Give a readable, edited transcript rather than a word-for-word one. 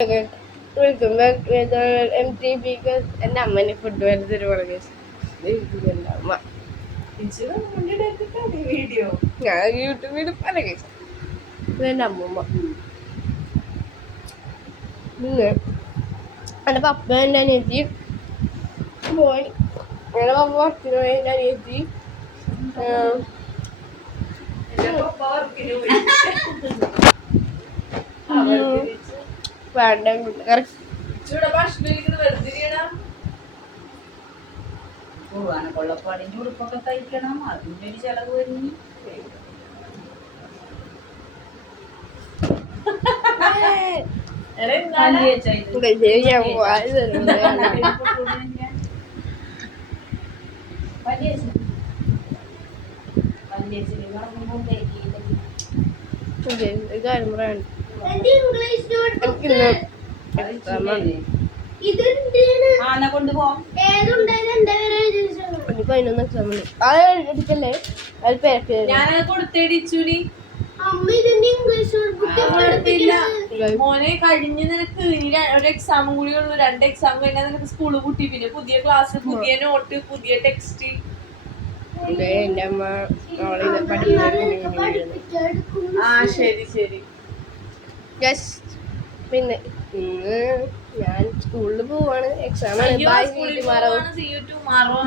എന്റെ അമ്മേനെ ഫുഡ് വരുന്നൊരു പറഞ്ഞു അമ്മ ഞാൻ യൂട്യൂബിൽ പല കേസ് ഇതെന്റെ അമ്മൂമ്മ എന്റെ പപ്പ എന്റെ അനിയത്തി പോയി എന്റെ പപ്പ വർക്കിന് പോയി എന്റെ അനിയത്തി വേണ്ട കൊള്ളപ്പാടിന്റെ ഉടുപ്പൊക്കെ തയ്ക്കണം, അതിന്റെ ഒരു ചെലവ് വരുന്നു. എടുക്കല്ലേ അത് പേരൊക്കെ ഞാനത് കൊടുത്തേടിച്ചുനി മോനെ കഴിഞ്ഞ നിനക്ക് ഒരു എക്സാമും കൂടി ഉള്ളു, 2 എക്സാം കഴിഞ്ഞാൽ നിനക്ക് സ്കൂള് കൂട്ടി, പിന്നെ പുതിയ ക്ലാസ്, പുതിയ നോട്ട്, പുതിയ ടെക്സ്റ്റ്. എന്റെ അമ്മ ആ ശരി ശരി. പിന്നെ ഇന്ന് ഞാൻ സ്കൂളിൽ പോവാണ്, എക്സാം ആണ്. Bye, see you tomorrow.